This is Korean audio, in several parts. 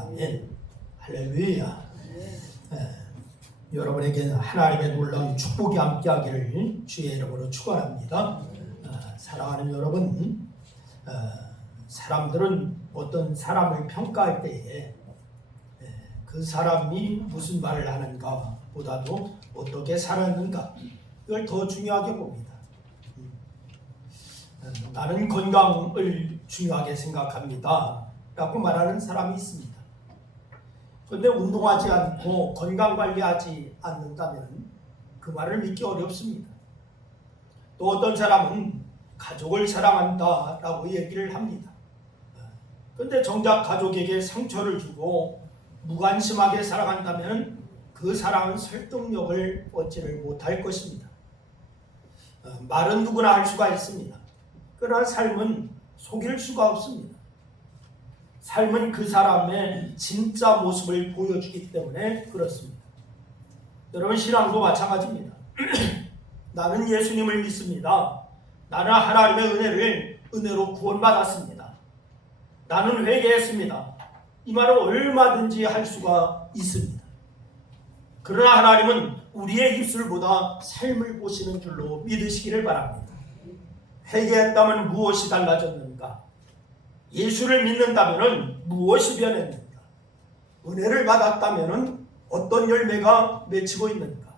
아멘. 할렐루야. 여러분에게 하나님의 놀라운 축복이 함께하기를 주의 이름으로 축원합니다. 사랑하는 여러분, 사람들은 어떤 사람을 평가할 때에 그 사람이 무슨 말을 하는가 보다도 어떻게 살았는가, 이걸 더 중요하게 봅니다. 나는 건강을 중요하게 생각합니다 라고 말하는 사람이 있습니다. 그런데 운동하지 않고 건강관리하지 않는다면 그 말을 믿기 어렵습니다. 또 어떤 사람은 가족을 사랑한다 라고 얘기를 합니다. 그런데 정작 가족에게 상처를 주고 무관심하게 살아간다면 그 사람은 설득력을 얻지를 못할 것입니다. 말은 누구나 할 수가 있습니다. 그러나 삶은 속일 수가 없습니다. 삶은 그 사람의 진짜 모습을 보여주기 때문에 그렇습니다. 여러분, 신앙도 마찬가지입니다. 나는 예수님을 믿습니다. 나는 하나님의 은혜로 구원받았습니다. 나는 회개했습니다. 이 말을 얼마든지 할 수가 있습니다. 그러나 하나님은 우리의 입술보다 삶을 보시는 줄로 믿으시기를 바랍니다. 회개했다면 무엇이 달라졌는가? 예수를 믿는다면 무엇이 변했는가? 은혜를 받았다면 어떤 열매가 맺히고 있는가?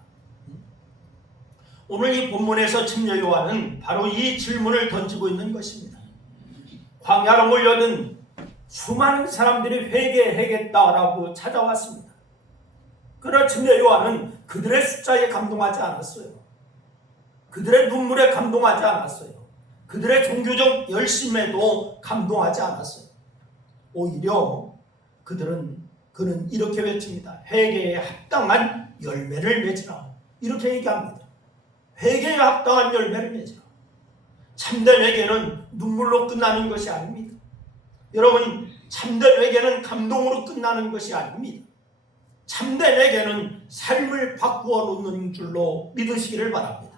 오늘 이 본문에서 침례 요한은 바로 이 질문을 던지고 있는 것입니다. 광야로 몰려든 수많은 사람들이 회개하겠다라고 찾아왔습니다. 그러나 침례 요한은 그들의 숫자에 감동하지 않았어요. 그들의 눈물에 감동하지 않았어요. 그들의 종교적 열심에도 감동하지 않았어요. 오히려 그는 이렇게 외칩니다. 회개에 합당한 열매를 맺으라. 이렇게 얘기합니다. 회개에 합당한 열매를 맺으라. 참된 회개는 눈물로 끝나는 것이 아닙니다. 여러분, 참된 회개는 감동으로 끝나는 것이 아닙니다. 참된 회개는 삶을 바꾸어 놓는 줄로 믿으시기를 바랍니다.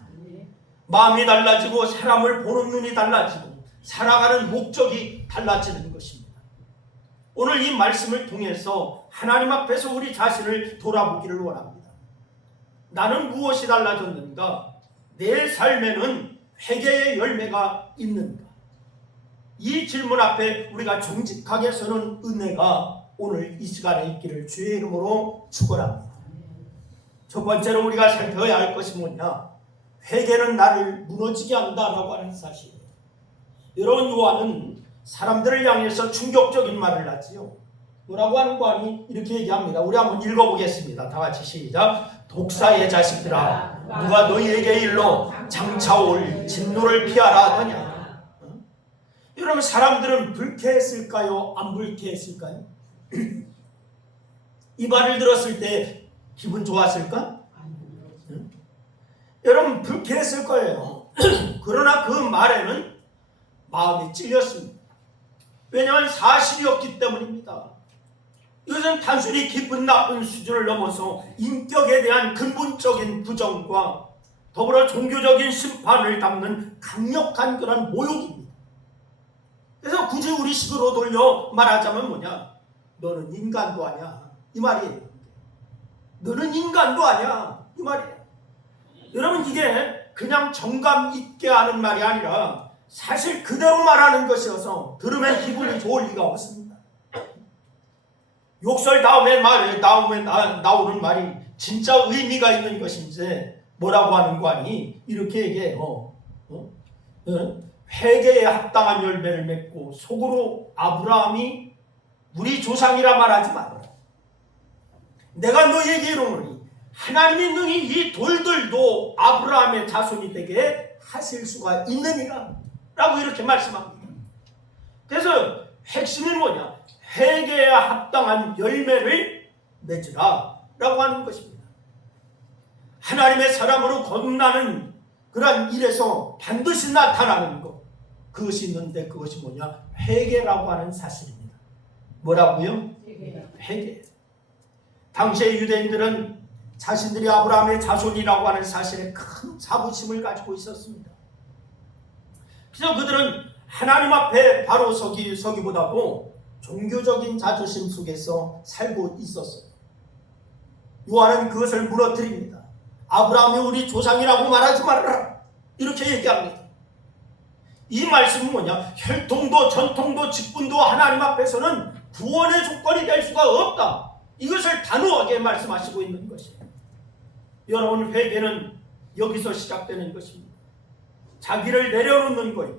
마음이 달라지고 사람을 보는 눈이 달라지고 살아가는 목적이 달라지는 것입니다. 오늘 이 말씀을 통해서 하나님 앞에서 우리 자신을 돌아보기를 원합니다. 나는 무엇이 달라졌는가? 내 삶에는 회개의 열매가 있는가? 이 질문 앞에 우리가 정직하게 서는 은혜가 오늘 이 시간에 있기를 주의 이름으로 축원합니다. 첫 번째로 우리가 살펴야 할 것이 뭐냐? 회개는 나를 무너지게 한다라고 하는 사실이에요. 여러분, 요한은 사람들을 향해서 충격적인 말을 하지요. 뭐라고 하는 거 아니? 이렇게 얘기합니다. 우리 한번 읽어보겠습니다. 다 같이 시작. 독사의 자식들아, 누가 너희에게 일러 장차올 진노를 피하라 하더냐? 여러분, 사람들은 불쾌했을까요? 안 불쾌했을까요? 이 말을 들었을 때 기분 좋았을까? 여러분, 불쾌했을 거예요. 그러나 그 말에는 마음이 찔렸습니다. 왜냐하면 사실이었기 때문입니다. 이것은 단순히 기쁜 나쁜 수준을 넘어서 인격에 대한 근본적인 부정과 더불어 종교적인 심판을 담는 강력한 그런 모욕입니다. 그래서 굳이 우리식으로 돌려 말하자면 뭐냐? 너는 인간도 아니야. 이 말이에요. 너는 인간도 아니야. 이 말이에요. 여러분, 이게 그냥 정감 있게 하는 말이 아니라 사실 그대로 말하는 것이어서 들으면 기분이 좋을 리가 없습니다. 욕설 다음에 나오는 말이 진짜 의미가 있는 것인지 뭐라고 하는 거 아니? 이렇게 얘기해요. 회개에 합당한 열매를 맺고 속으로 아브라함이 우리 조상이라 말하지 말아라. 내가 너에게 이르노니 하나님이 능히 이 돌들도 아브라함의 자손이 되게 하실 수가 있느니라 라고 이렇게 말씀합니다. 그래서 핵심이 뭐냐? 회개에 합당한 열매를 맺으라 라고 하는 것입니다. 하나님의 사람으로 거듭나는 그런 일에서 반드시 나타나는 것, 그것이 있는데 그것이 뭐냐? 회개라고 하는 사실입니다. 뭐라고요? 회개. 당시의 유대인들은 자신들이 아브라함의 자손이라고 하는 사실에 큰 자부심을 가지고 있었습니다. 그래서 그들은 하나님 앞에 바로 서기보다도 종교적인 자존심 속에서 살고 있었어요. 요한은 그것을 무너뜨립니다. 아브라함이 우리 조상이라고 말하지 말아라, 이렇게 얘기합니다. 이 말씀은 뭐냐? 혈통도 전통도 직분도 하나님 앞에서는 구원의 조건이 될 수가 없다, 이것을 단호하게 말씀하시고 있는 것이에요. 여러분, 회개는 여기서 시작되는 것입니다. 자기를 내려놓는 거예요.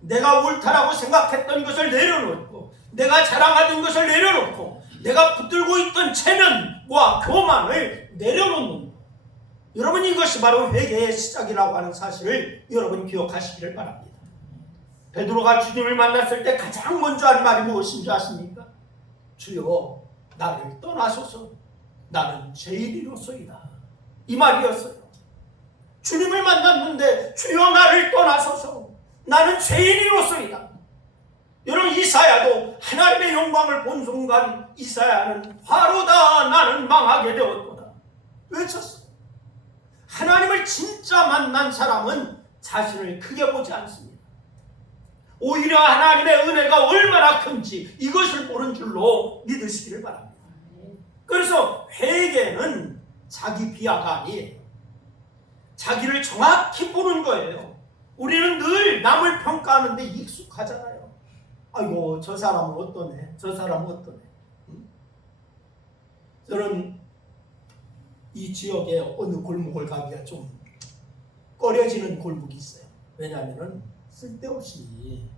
내가 옳다라고 생각했던 것을 내려놓고, 내가 자랑하던 것을 내려놓고, 내가 붙들고 있던 체면과 교만을 내려놓는 것. 여러분, 이것이 바로 회개의 시작이라고 하는 사실을 여러분 기억하시기를 바랍니다. 베드로가 주님을 만났을 때 가장 먼저 한 말이 무엇인 줄 아십니까? 주여, 나를 떠나소서, 나는 죄인이로소이다, 이 말이었어요. 주님을 만났는데 주여 나를 떠나소서, 나는 죄인이로소이다. 여러분, 이사야도 하나님의 영광을 본 순간 이사야는 화로다, 나는 망하게 되었도다 외쳤어요. 하나님을 진짜 만난 사람은 자신을 크게 보지 않습니다. 오히려 하나님의 은혜가 얼마나 큰지 이것을 보는 줄로 믿으시기를 바랍니다. 그래서 회개는 자기 비하가 아니에요. 자기를 정확히 보는 거예요. 우리는 늘 남을 평가하는데 익숙하잖아요. 아이고, 저 사람은 어떠네, 저 사람은 어떠네. 저는 이 지역에 어느 골목을 가기가 좀 꺼려지는 골목이 있어요. 왜냐하면 쓸데없이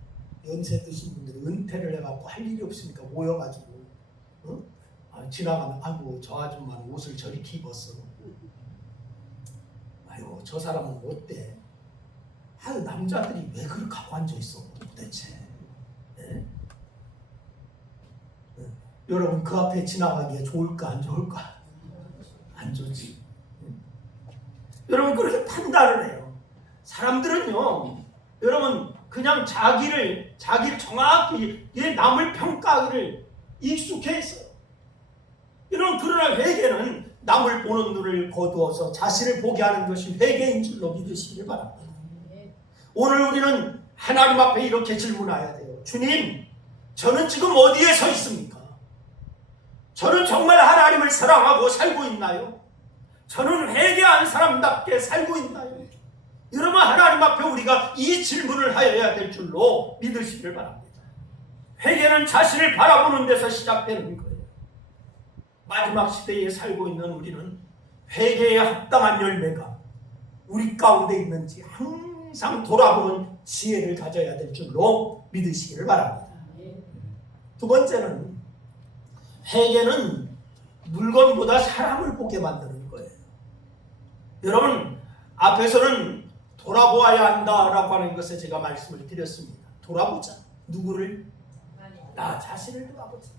연세 드신 분들이 은퇴를 해갖고 할 일이 없으니까 모여가지고 지나가면 아이고, 저 아줌마는 옷을 저렇게 입었어, 아이고, 저 사람은 어때, 아유, 남자들이 왜 그렇게 하고 앉아있어 도대체. 네? 네. 여러분, 그 앞에 지나가기에 좋을까 안 좋을까? 안 좋지. 네. 여러분, 그렇게 판단을 해요. 사람들은요, 여러분, 그냥 자기를 정확히 남을 평가하기를 익숙해 있어요. 여러분, 그러나 회개는 남을 보는 눈을 거두어서 자신을 보게 하는 것이 회개인 줄로 믿으시길 바랍니다. 오늘 우리는 하나님 앞에 이렇게 질문해야 돼요. 주님, 저는 지금 어디에 서 있습니까? 저는 정말 하나님을 사랑하고 살고 있나요? 저는 회개한 사람답게 살고 있나요? 여러분, 하나님 앞에 우리가 이 질문을 하여야 될 줄로 믿으시길 바랍니다. 회개는 자신을 바라보는 데서 시작되는 거예요. 마지막 시대에 살고 있는 우리는 회개에 합당한 열매가 우리 가운데 있는지 항상 돌아보는 지혜를 가져야 될 줄로 믿으시기를 바랍니다. 두 번째는, 회개는 물건보다 사람을 보게 만드는 거예요. 여러분, 앞에서는 돌아보아야 한다라고 하는 것에 제가 말씀을 드렸습니다. 돌아보자. 누구를? 나 자신을 돌아보자.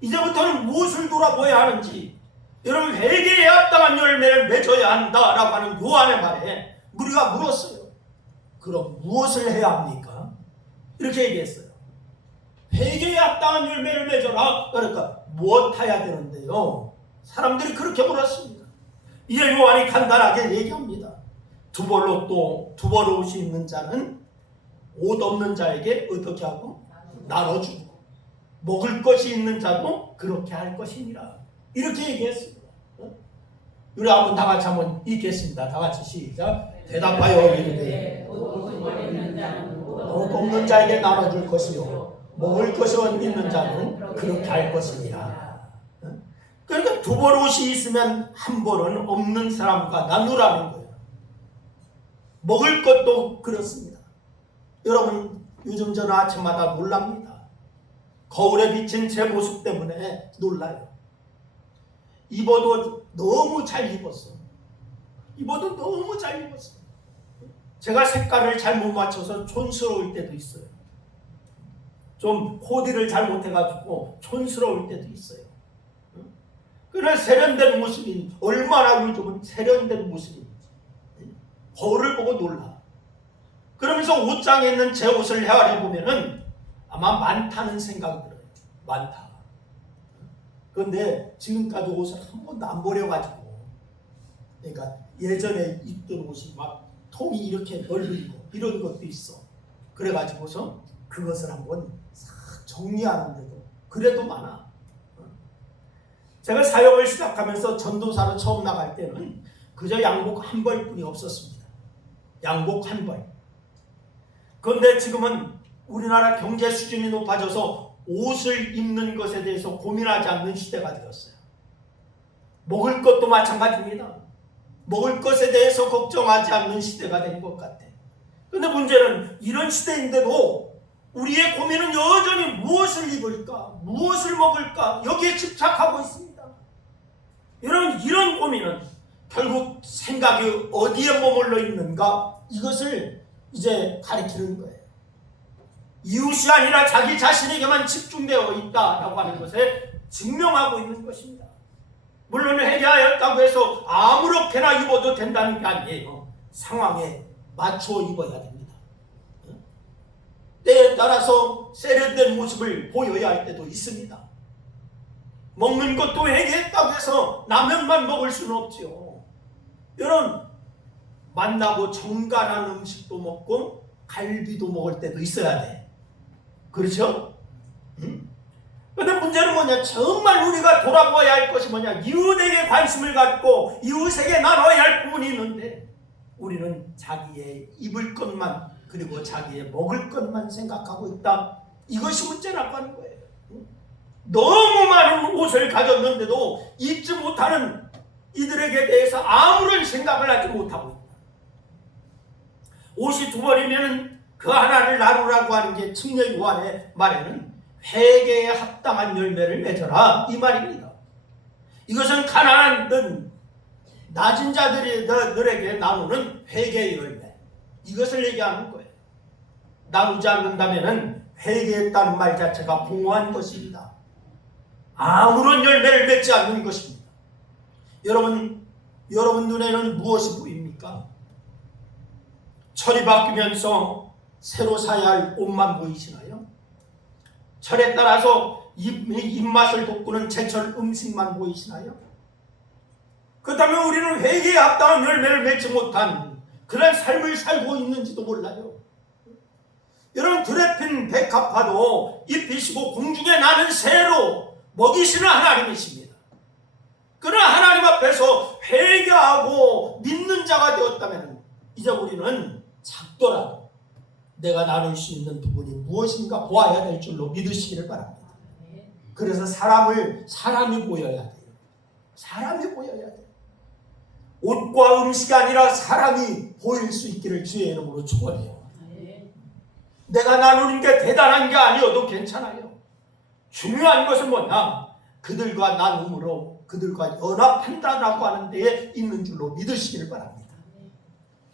이제부터는 무엇을 돌아보아야 하는지, 여러분, 회개에 합당한 열매를 맺어야 한다라고 하는 요한의 말에 우리가 물었어요. 그럼 무엇을 해야 합니까? 이렇게 얘기했어요. 회개에 합당한 열매를 맺어라. 그러니까 무엇 해야 되는데요? 사람들이 그렇게 물었습니다. 이에 요한이 간단하게 얘기합니다. 두 벌 옷이 있는 자는 옷 없는 자에게 어떻게 하고? 나눠주고, 먹을 것이 있는 자도 그렇게 할 것이니라, 이렇게 얘기했습니다. 우리 다 같이 한번 읽겠습니다. 다 같이 시작. 대답하여 이르되 옷 없는 자에게 나눠줄 것이요 먹을 것이 있는 자는 그렇게 할 것이니라. 그러니까 두 벌 옷이 있으면 한 벌은 없는 사람과 나누라는 거예요. 먹을 것도 그렇습니다. 여러분, 요즘 저는 아침마다 놀랍니다. 거울에 비친 제 모습 때문에 놀라요. 입어도 너무 잘 입었어. 제가 색깔을 잘못 맞춰서 촌스러울 때도 있어요. 좀 코디를 잘못해가지고 촌스러울 때도 있어요. 그래, 세련된 모습이 얼마나 요즘은 세련된 모습인지 거울을 보고 놀라. 그러면서 옷장에 있는 제 옷을 헤아려 보면은 아마 많다는 생각이 들어요. 많다. 그런데 지금까지 옷을 한 번도 안 버려가지고, 그러니까 예전에 입던 옷이 막 통이 이렇게 넓은 거, 이런 것도 있어. 그래가지고서 그것을 한번 싹 정리하는데도 그래도 많아. 제가 사역을 시작하면서 전도사로 처음 나갈 때는 그저 양복 한 벌뿐이 없었습니다. 양복 한 벌. 그런데 지금은 우리나라 경제 수준이 높아져서 옷을 입는 것에 대해서 고민하지 않는 시대가 되었어요. 먹을 것도 마찬가지입니다. 먹을 것에 대해서 걱정하지 않는 시대가 된 것 같아. 그런데 문제는 이런 시대인데도 우리의 고민은 여전히 무엇을 입을까, 무엇을 먹을까 여기에 집착하고 있습니다. 이런 고민은 결국 생각이 어디에 머물러 있는가 이것을 이제 가리키는 거예요. 이웃이 아니라 자기 자신에게만 집중되어 있다라고 하는 것에 증명하고 있는 것입니다. 물론 회개하였다고 해서 아무렇게나 입어도 된다는 게 아니에요. 상황에 맞춰 입어야 됩니다. 때에 따라서 세련된 모습을 보여야 할 때도 있습니다. 먹는 것도 회개했다고 해서 라면만 먹을 수는 없죠. 이런 만나고 정갈한 음식도 먹고 갈비도 먹을 때도 있어야 돼. 그렇죠? 그런데 문제는 뭐냐? 정말 우리가 돌아보아야 할 것이 뭐냐? 이웃에게 관심을 갖고 이웃에게 나눠야 할 부분이 있는데 우리는 자기의 입을 것만 그리고 자기의 먹을 것만 생각하고 있다. 이것이 문제라고 하는 거예요. 너무 많은 옷을 가졌는데도 입지 못하는 이들에게 대해서 아무런 생각을 하지 못하고 있다. 옷이 두 벌이면 그 하나를 나누라고 하는 게 측량 요한의 말에는 회개에 합당한 열매를 맺어라 이 말입니다. 이것은 가난한 낮은 자들에게 나누는 회개의 열매, 이것을 얘기하는 거예요. 나누지 않는다면 회개했다는 말 자체가 공허한 것입니다. 아무런 열매를 맺지 않는 것입니다. 여러분 눈에는 무엇이 보입니까? 철이 바뀌면서 새로 사야 할 옷만 보이시나요? 철에 따라서 입맛을 돋구는 제철 음식만 보이시나요? 그렇다면 우리는 회개에 합당한 열매를 맺지 못한 그런 삶을 살고 있는지도 몰라요. 여러분, 들에 핀 백합화도 잎이시고 공중에 나는 새로 먹이시는 하나님이십니다. 그러나 하나님 앞에서 회개하고 믿는 자가 되었다면 이제 우리는 작더라도 내가 나눌 수 있는 부분이 무엇인가 보아야 될 줄로 믿으시기를 바랍니다. 그래서 사람이 보여야 돼요. 사람이 보여야 돼요. 옷과 음식이 아니라 사람이 보일 수 있기를 주의 이름으로 축원해요. 내가 나누는 게 대단한 게 아니어도 괜찮아요. 중요한 것은 뭐냐? 그들과 나눔으로 그들과 연합한다라고 하는 데에 있는 줄로 믿으시기를 바랍니다.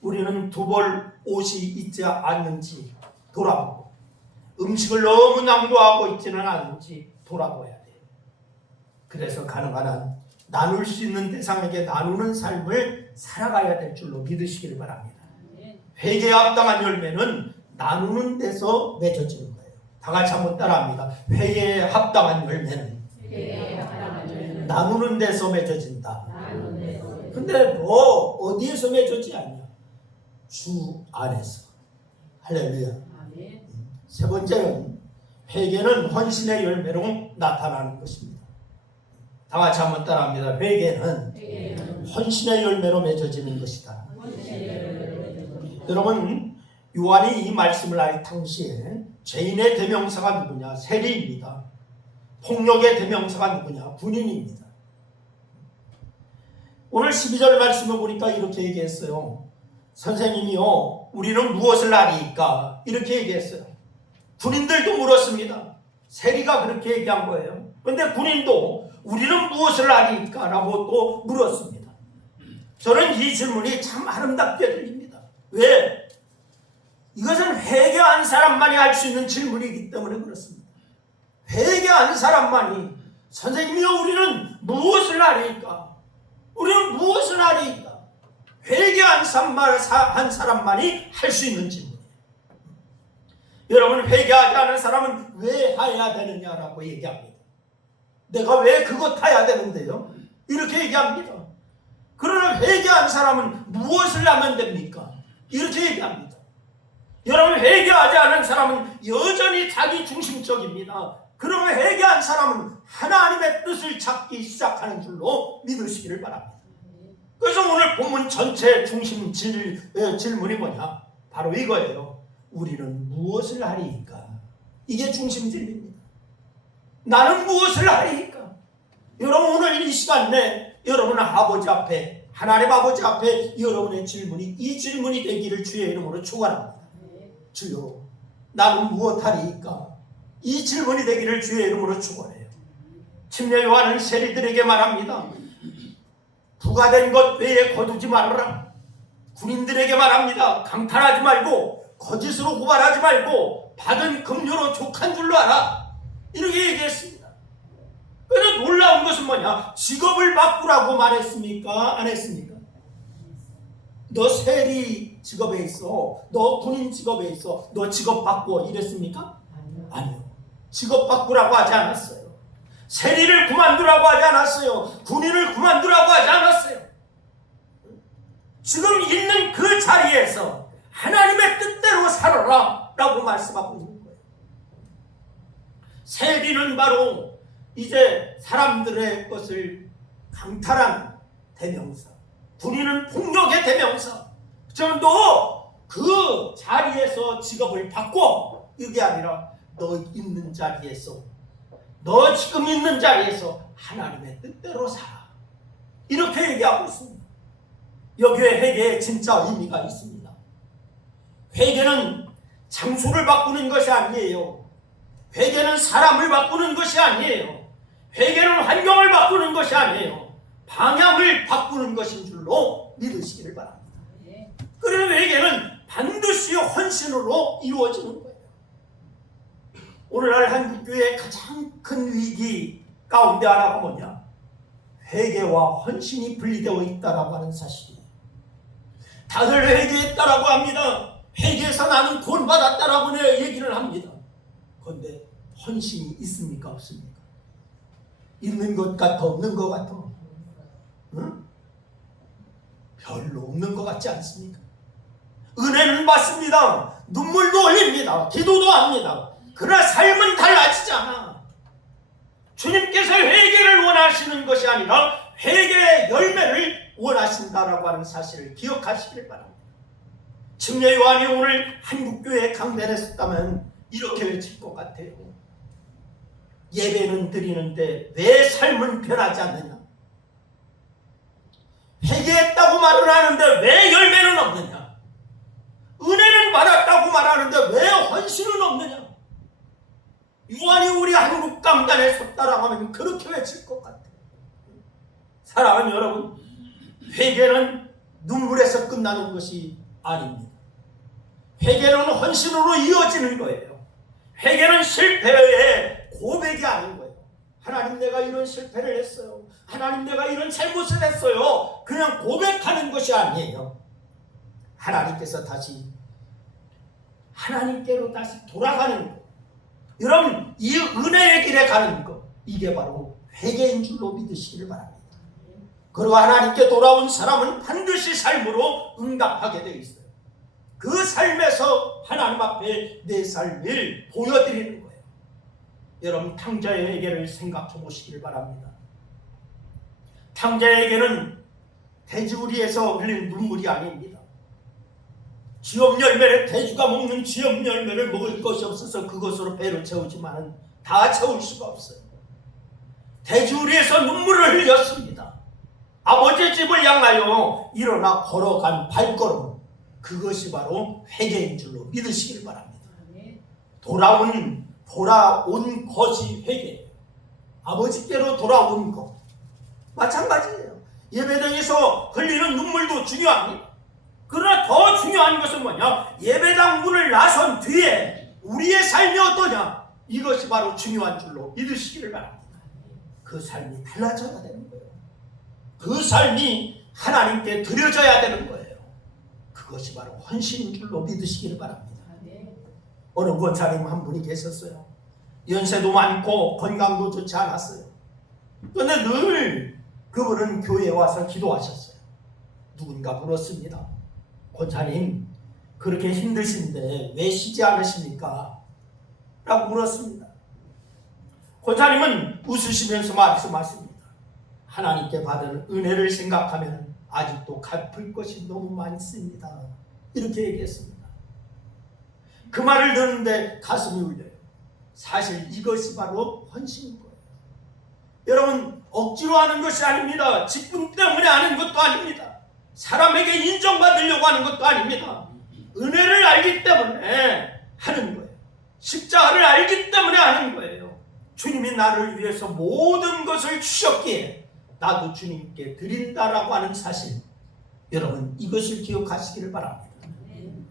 우리는 두 벌 옷이 있지 않는지 돌아보고 음식을 너무 낭비하고 있지는 않은지 돌아봐야 돼요. 그래서 가능한 한 나눌 수 있는 대상에게 나누는 삶을 살아가야 될 줄로 믿으시기를 바랍니다. 회개에 합당한 열매는 나누는 데서 맺어지는 거예요. 다 같이 한번 따라합니다. 회개에 합당한 열매는 나누는 데서 맺어진다. 근데 뭐 어디에서 맺어지지 않냐? 주 안에서. 할렐루야. 세 번째는 회개는 헌신의 열매로 나타나는 것입니다. 다 같이 한번 따라합니다. 회개는 헌신의 열매로 맺어지는 것이다. 여러분, 요한이 이 말씀을 할 당시에 죄인의 대명사가 누구냐? 세리입니다. 폭력의 대명사가 누구냐? 군인입니다. 오늘 12절 말씀을 보니까 이렇게 얘기했어요. 선생님이요, 우리는 무엇을 아리까? 이렇게 얘기했어요. 군인들도 물었습니다. 세리가 그렇게 얘기한 거예요. 그런데 군인도 우리는 무엇을 아리까? 라고 또 물었습니다. 저는 이 질문이 참 아름답게 들립니다. 왜? 이것은 회개한 사람만이 할 수 있는 질문이기 때문에 그렇습니다. 회개한 사람만이 선생님이요, 우리는 무엇을 아리까? 우리는 무엇을 아리까? 회개한 사람만이 할 수 있는 질문이에요. 여러분, 회개하지 않은 사람은 왜 해야 되느냐라고 얘기합니다. 내가 왜 그것 해야 되는데요? 이렇게 얘기합니다. 그러나 회개한 사람은 무엇을 하면 됩니까? 이렇게 얘기합니다. 여러분, 회개하지 않은 사람은 여전히 자기 중심적입니다. 그러면 회개한 사람은 하나님의 뜻을 찾기 시작하는 줄로 믿으시기를 바랍니다. 그래서 오늘 본문 전체 중심 질문이 뭐냐? 바로 이거예요. 우리는 무엇을 하리이까? 이게 중심 질문입니다. 나는 무엇을 하리이까? 여러분, 오늘 이 시간 내 여러분 아버지 앞에, 하나님 아버지 앞에 여러분의 질문이 이 질문이 되기를 주의 이름으로 축원합니다. 주여, 나는 무엇 하리이까? 이 질문이 되기를 주의 이름으로 축원해요. 침례 요한은 세리들에게 말합니다. 부가된 것 외에 거두지 말아라. 군인들에게 말합니다. 강탈하지 말고, 거짓으로 고발하지 말고, 받은 급료로 족한 줄로 알아. 이렇게 얘기했습니다. 그래서 놀라운 것은 뭐냐? 직업을 바꾸라고 말했습니까? 안 했습니까? 너 세리 직업에 있어, 너 군인 직업에 있어, 너 직업 바꿔 이랬습니까? 아니요. 직업 바꾸라고 하지 않았어요. 세리를 그만두라고 하지 않았어요. 군인을 그만두라고 하지 않았어요. 지금 있는 그 자리에서 하나님의 뜻대로 살아라 라고 말씀하고 있는 거예요. 세리는 바로 이제 사람들의 것을 강탈하는 대명사, 군인은 폭력의 대명사. 너 그 자리에서 직업을 바꿔, 이게 아니라 너 있는 자리에서, 너 지금 있는 자리에서 하나님의 뜻대로 살아, 이렇게 얘기하고 있습니다. 여기에 회개에 진짜 의미가 있습니다. 회개는 장소를 바꾸는 것이 아니에요. 회개는 사람을 바꾸는 것이 아니에요. 회개는 환경을 바꾸는 것이 아니에요. 방향을 바꾸는 것인 줄로 믿으시기를 바랍니다. 그래서 회개는 반드시 헌신으로 이루어지는 거예요. 오늘날 한국교회의 가장 큰 위기 가운데 하나가 뭐냐? 회개와 헌신이 분리되어 있다라고 하는 사실이에요. 다들 회개했다라고 합니다. 회개해서 나는 구원 받았다라고 얘기를 합니다. 그런데 헌신이 있습니까? 없습니까? 있는 것 같아? 없는 것 같아? 응? 별로 없는 것 같지 않습니까? 은혜는 받습니다. 눈물도 흘립니다. 기도도 합니다. 그러나 삶은 달라지지 않아. 주님께서 회개를 원하시는 것이 아니라 회개의 열매를 원하신다라고 하는 사실을 기억하시길 바랍니다. 침례 요한이 오늘 한국교회에 강단했었다면 이렇게 외칠 것 같아요. 예배는 드리는데 왜 삶은 변하지 않느냐? 회개했다고 말은 하는데 왜 열매는 없느냐? 은혜는 받았다고 말하는데 왜 헌신은 없느냐? 요한이 우리 한국 강단에 섰다라고 하면 그렇게 외칠 것 같아요. 사랑하는 여러분, 회개는 눈물에서 끝나는 것이 아닙니다. 회개는 헌신으로 이어지는 거예요. 회개는 실패의 고백이 아닌 거예요. 하나님, 내가 이런 실패를 했어요. 하나님, 내가 이런 잘못을 했어요. 그냥 고백하는 것이 아니에요. 하나님께서 다시 하나님께로 다시 돌아가는 것, 여러분, 이 은혜의 길에 가는 것, 이게 바로 회개인 줄로 믿으시기를 바랍니다. 그리고 하나님께 돌아온 사람은 반드시 삶으로 응답하게 되어 있어요. 그 삶에서 하나님 앞에 내 삶을 보여드리는 거예요. 여러분, 탕자의 회개를 생각해 보시길 바랍니다. 탕자의 회개는 돼지우리에서 흘린 눈물이 아닙니다. 지업 열매를, 돼지가 먹는 지업 열매를 먹을 것이 없어서 그것으로 배를 채우지만 다 채울 수가 없어요. 돼지우리에서 눈물을 흘렸습니다. 아버지 집을 향하여 일어나 걸어간 발걸음, 그것이 바로 회개인 줄로 믿으시길 바랍니다. 돌아온 것이 회개예요. 아버지께로 돌아온 것 마찬가지예요. 예배당에서 흘리는 눈물도 중요합니다. 그러나 더 중요한 것은 뭐냐? 예배당 문을 나선 뒤에 우리의 삶이 어떠냐? 이것이 바로 중요한 줄로 믿으시기를 바랍니다. 그 삶이 달라져야 되는 거예요. 그 삶이 하나님께 드려져야 되는 거예요. 그것이 바로 헌신인 줄로 믿으시기를 바랍니다. 어느 권사님 한 분이 계셨어요. 연세도 많고 건강도 좋지 않았어요. 그런데 늘 그분은 교회에 와서 기도하셨어요. 누군가 물었습니다. 권사님, 그렇게 힘드신데 왜 쉬지 않으십니까? 라고 물었습니다. 권사님은 웃으시면서 말씀하십니다. 하나님께 받은 은혜를 생각하면 아직도 갚을 것이 너무 많습니다. 이렇게 얘기했습니다. 그 말을 듣는데 가슴이 울려요. 사실 이것이 바로 헌신인 거예요. 여러분, 억지로 하는 것이 아닙니다. 직분 때문에 하는 것도 아닙니다. 사람에게 인정받으려고 하는 것도 아닙니다. 은혜를 알기 때문에 하는 거예요. 십자가를 알기 때문에 하는 거예요. 주님이 나를 위해서 모든 것을 주셨기에 나도 주님께 드린다라고 하는 사실, 여러분 이것을 기억하시기를 바랍니다.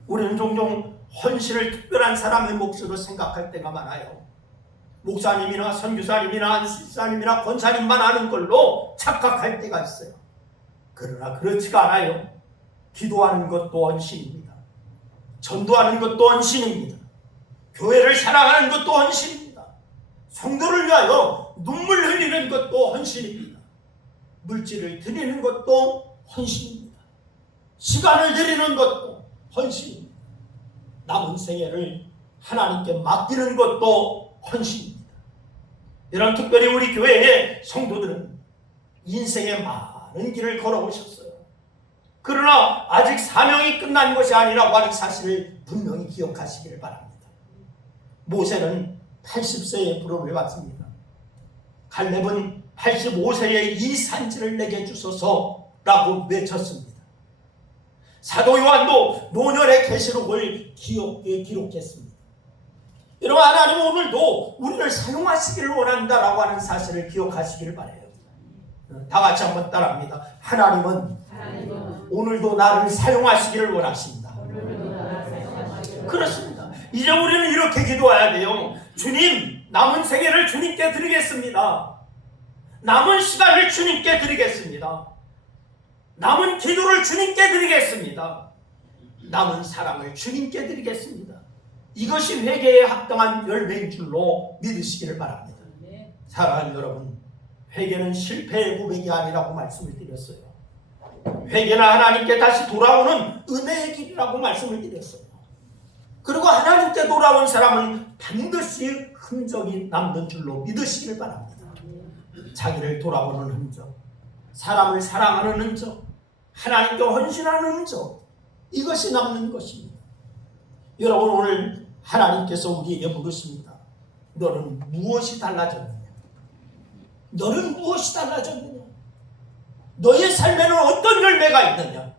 우리는 종종 헌신을 특별한 사람의 몫으로 생각할 때가 많아요. 목사님이나 선교사님이나 안수사님이나 권사님만 하는 걸로 착각할 때가 있어요. 그러나 그렇지가 않아요. 기도하는 것도 헌신입니다. 전도하는 것도 헌신입니다. 교회를 사랑하는 것도 헌신입니다. 성도를 위하여 눈물 흘리는 것도 헌신입니다. 물질을 드리는 것도 헌신입니다. 시간을 드리는 것도 헌신입니다. 남은 생애를 하나님께 맡기는 것도 헌신입니다. 이런 특별히 우리 교회의 성도들은 인생의 많은 길을 걸어오셨어요. 그러나 아직 사명이 끝난 것이 아니라고 하는 사실을 분명히 기억하시기를 바랍니다. 모세는 80세에 부름을 받습니다. 갈렙은 85세에 이 산지를 내게 주소서라고 외쳤습니다. 사도 요한도 노년의 계시록을 기록했습니다. 여러분, 하나님은 오늘도 우리를 사용하시기를 원한다라고 하는 사실을 기억하시기를 바라요. 다 같이 한번 따라합니다. 하나님은 오늘도 나를 사용하시기를 원하십니다. 그렇습니다. 이제 우리는 이렇게 기도해야 돼요. 주님, 남은 생애를 주님께 드리겠습니다. 남은 시간을 주님께 드리겠습니다. 남은 기도를 주님께 드리겠습니다. 남은 사랑을 주님께 드리겠습니다. 이것이 회개에 합당한 열매인 줄로 믿으시기를 바랍니다. 사랑하는 여러분, 회개는 실패의 고백이 아니라고 말씀을 드렸어요. 회개는 하나님께 다시 돌아오는 은혜의 길이라고 말씀을 드렸어요. 그리고 하나님께 돌아온 사람은 반드시 흔적이 남는 줄로 믿으시기를 바랍니다. 자기를 돌아보는 흔적, 사람을 사랑하는 흔적, 하나님께 헌신하는 흔적, 이것이 남는 것입니다. 여러분, 오늘 하나님께서 우리에게 물으십니다. 너는 무엇이 달라졌느냐? 너는 무엇이 달라졌느냐? 너의 삶에는 어떤 열매가 있느냐?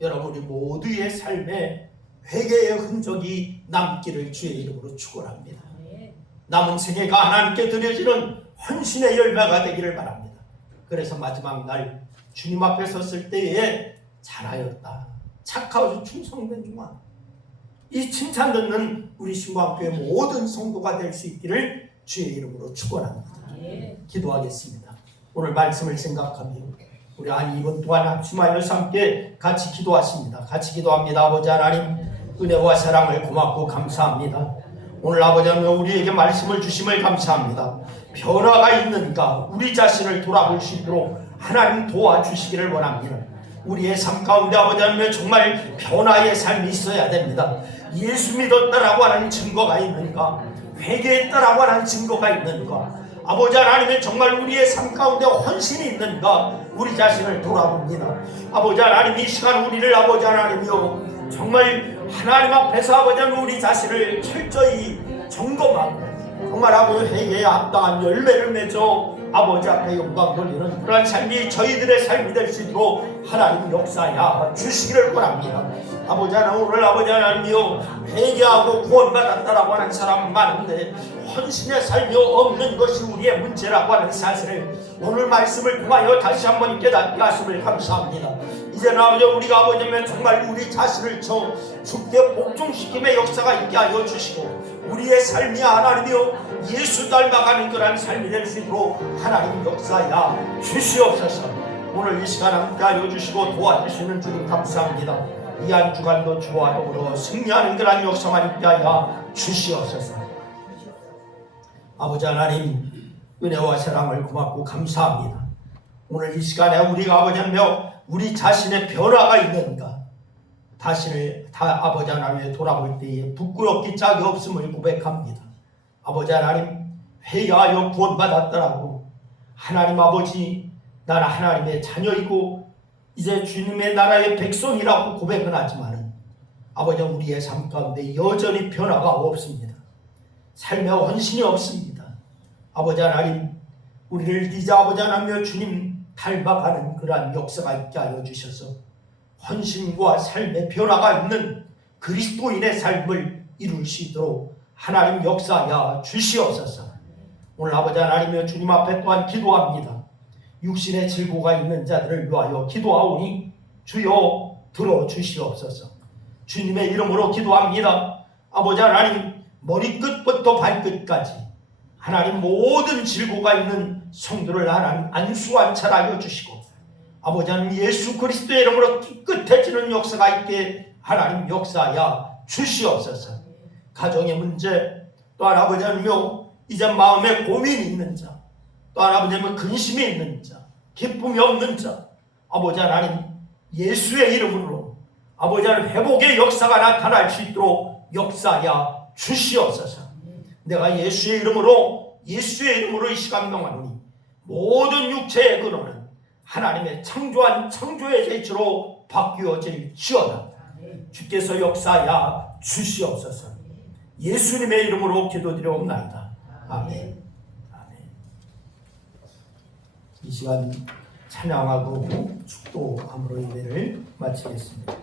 여러분, 우리 모두의 삶에 회개의 흔적이 남기를 주의 이름으로 축원합니다. 남은 생애가 하나님께 드려지는 헌신의 열매가 되기를 바랍니다. 그래서 마지막 날 주님 앞에 섰을 때에 잘하였다, 착하고 충성된 종아, 이 칭찬 듣는 우리 신광교회 모든 성도가 될 수 있기를 주의 이름으로 축원합니다. 기도하겠습니다. 오늘 말씀을 생각하며 우리 한 2분 동안 합심하여서 함께 같이 기도하십니다. 같이 기도합니다. 아버지 하나님, 은혜와 사랑을 고맙고 감사합니다. 오늘 아버지 하나님, 우리에게 말씀을 주심을 감사합니다. 변화가 있는가 우리 자신을 돌아볼 수 있도록 하나님 도와주시기를 원합니다. 우리의 삶 가운데 아버지 하나님, 정말 변화의 삶이 있어야 됩니다. 예수 믿었다라고 하는 증거가 있는가? 회개했다라고 하는 증거가 있는가? 아버지 하나님은 정말 우리의 삶 가운데 헌신이 있는가? 우리 자신을 돌아봅니다. 아버지 하나님, 이 시간 우리를 아버지 하나님이요, 정말 하나님 앞에서 아버지 하나님 우리 자신을 철저히 점검하고 정말 아버지 회개에 합당한 열매를 맺어 아버지 앞에 영광 돌리는 그러한 삶이 저희들의 삶이 될 수 있도록 하나님 역사하여 주시기를 원합니다. 아버지 하나님, 오늘 아버지 하나님이요, 회개하고 구원받았다라고 하는 사람은 많은데 헌신의 삶이 없는 것이 우리의 문제라고 하는 사실을 오늘 말씀을 통하여 다시 한번 깨닫게 하심을 감사합니다. 이제는 아버지, 우리가 아버지면 정말 우리 자신을 주께 복종시킴의 역사가 있게 하여 주시고 우리의 삶이 하나님이요 예수 닮아가는 그런 삶이 될 수 있도록 하나님 역사하여 주시옵소서. 오늘 이 시간 함께하여 주시고 도와주시는 주님 감사합니다. 이 한 주간도 주와 더불어 승리하는 그런 역사만 있게 하여 주시옵소서. 아버지 하나님, 은혜와 사랑을 고맙고 감사합니다. 오늘 이 시간에 우리가 아버지 하며 우리 자신의 변화가 있는가, 아버지 하나님에 돌아볼 때에 부끄럽기 짝이 없음을 고백합니다. 아버지 하나님, 회개하여 구원받았더라고 하나님 아버지, 나는 하나님의 자녀이고 이제 주님의 나라의 백성이라고 고백은 하지만 아버지, 우리의 삶 가운데 여전히 변화가 없습니다. 삶의 헌신이 없습니다. 아버지 하나님, 우리를 이제 아버지 하나님여 주님 닮아가는 그러한 역사가 있게 하여 주셔서 헌신과 삶의 변화가 있는 그리스도인의 삶을 이룰 수 있도록 하나님 역사하여 주시옵소서. 오늘 아버지 하나님여 주님 앞에 또한 기도합니다. 육신의 질고가 있는 자들을 위하여 기도하오니 주여 들어주시옵소서. 주님의 이름으로 기도합니다. 아버지 하나님, 머리끝부터 발끝까지 하나님 모든 질고가 있는 성도를 하나님 안수안찰하여 주시고 아버지 하나님, 예수 그리스도의 이름으로 깨끗해지는 역사가 있게 하나님 역사하여 주시옵소서. 가정의 문제, 또한 아버지 하나님요, 이제 마음에 고민이 있는 자, 또한 아버지 하나님 근심이 있는 자, 기쁨이 없는 자, 아버지 하나님 예수의 이름으로 아버지 하나님 회복의 역사가 나타날 수 있도록 역사하여 주시옵소서. 내가 예수의 이름으로 이 시간 명하노니 모든 육체의 근원은 하나님의 창조한 창조의 재치로 바뀌어질지어다. 주께서 역사하여 주시옵소서. 예수님의 이름으로 기도드려옵나이다. 아멘. 아멘. 이 시간 찬양하고 축도함으로 예배를 마치겠습니다.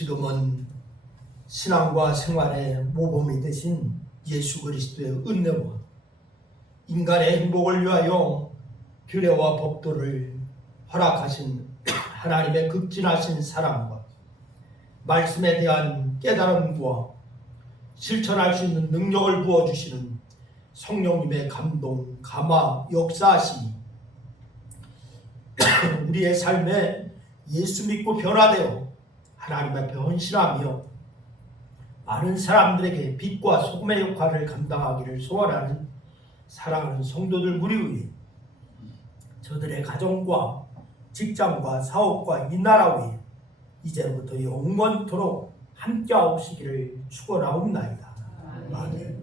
지금은 신앙과 생활의 모범이 되신 예수 그리스도의 은혜와 인간의 행복을 위하여 규례와 법도를 허락하신 하나님의 극진하신 사랑과 말씀에 대한 깨달음과 실천할 수 있는 능력을 부어주시는 성령님의 감동, 감화, 역사하심이 우리의 삶에 예수 믿고 변화되어 하나님 앞에 헌신하며 많은 사람들에게 빛과 소금의 역할을 감당하기를 소원하는 사랑하는 성도들 무리 위에 저들의 가정과 직장과 사업과 이 나라 위에 이제부터 영원토록 함께하시기를 축원하옵나이다. 아멘.